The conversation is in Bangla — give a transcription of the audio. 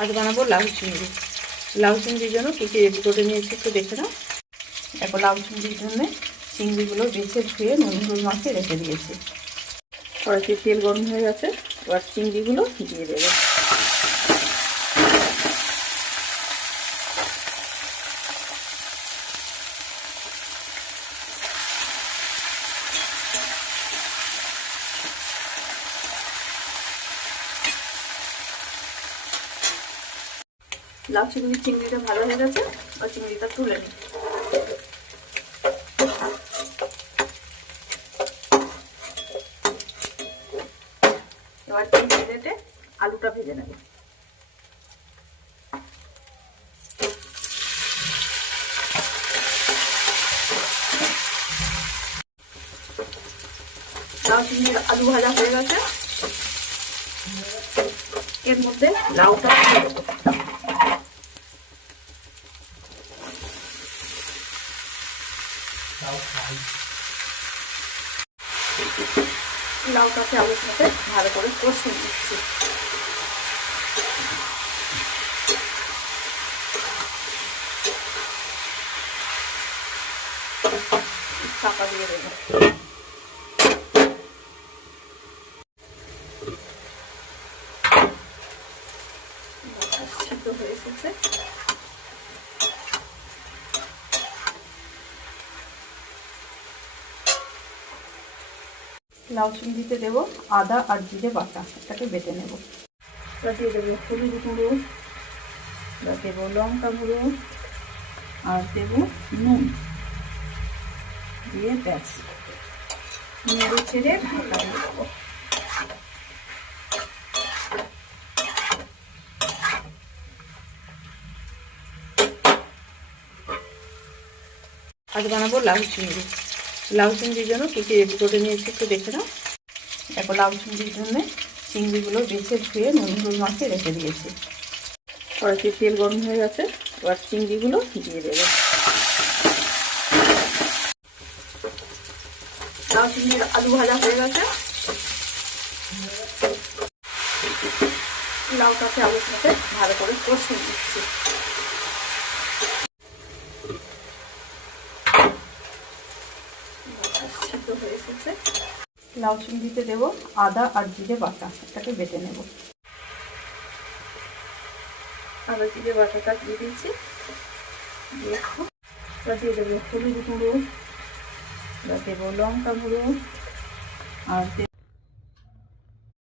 আজ বানাবো, লাউ চিংড়ি লাউ চিংড়ির জন্য কী কী রেডি করে নিয়েছি একটু দেখে নাও। দেখো লাউ চিংড়ির জন্য চিংড়িগুলো বেছে ধুয়ে নুন হলুদ মাখিয়ে রেখে দিয়েছি। কড়াইতে তেল গরম হয়ে গেছে, এবার চিংড়িগুলো দিয়ে দেবে। লাউ চিংড়ি, চিংড়িটা ভালো হয়ে গেছে আর চিংড়িটা তুলে নিই। এবার চিংড়ি রেটে আলুটা ভেজে নেব। লাউ চিংড়ির আলু ভাজা হয়ে গেছে। এর মধ্যে লাউটা দেবো লাউটাকে আলুর সাথে ভালো করে কষিয়ে দিচ্ছি চাপা দিয়ে দেবো। সিদ্ধ হয়ে এসেছে। লাউ চিংড়িতে দেবো, আদা আর জিরে বাটা, এটাকে বেটে নেব। দিয়ে দেবো হলুদ গুঁড়ো, এবার দেবো লঙ্কা গুঁড়ো, আর দেবো নুন দিয়ে ব্যাস। নেড়ে ছেড়ে ঢাকা দেবো। আজ বানাবো লাউ চিংড়ি লাউ চিংড়ির জন্য কী কী রেডি করে নিয়েছি একটু দেখে নাও। দেখো লাউ চিংড়ির জন্য চিংড়িগুলো বেছে ধুয়ে নুন মাখিয়ে রেখে দিয়েছি। কড়াইতে তেল গরম হয়ে গেছে, এবার চিংড়িগুলো দিয়ে দেবে। লাউ চিংড়ির আলু ভাজা হয়ে গেছে। লাউটাকে আলুর সাথে ভালো করে কষিয়ে দিচ্ছি সিদ্ধ হয়ে এসেছে। লাউ চিংড়িতে দেবো, আদা আর জিরে বাটা এটাকে বেটে নেব। আদা, জিরে, বাটাটা দিয়ে দিয়েছি। দিয়ে দেবো হলুদ গুঁড়ো দেবো লঙ্কা গুঁড়ো, আর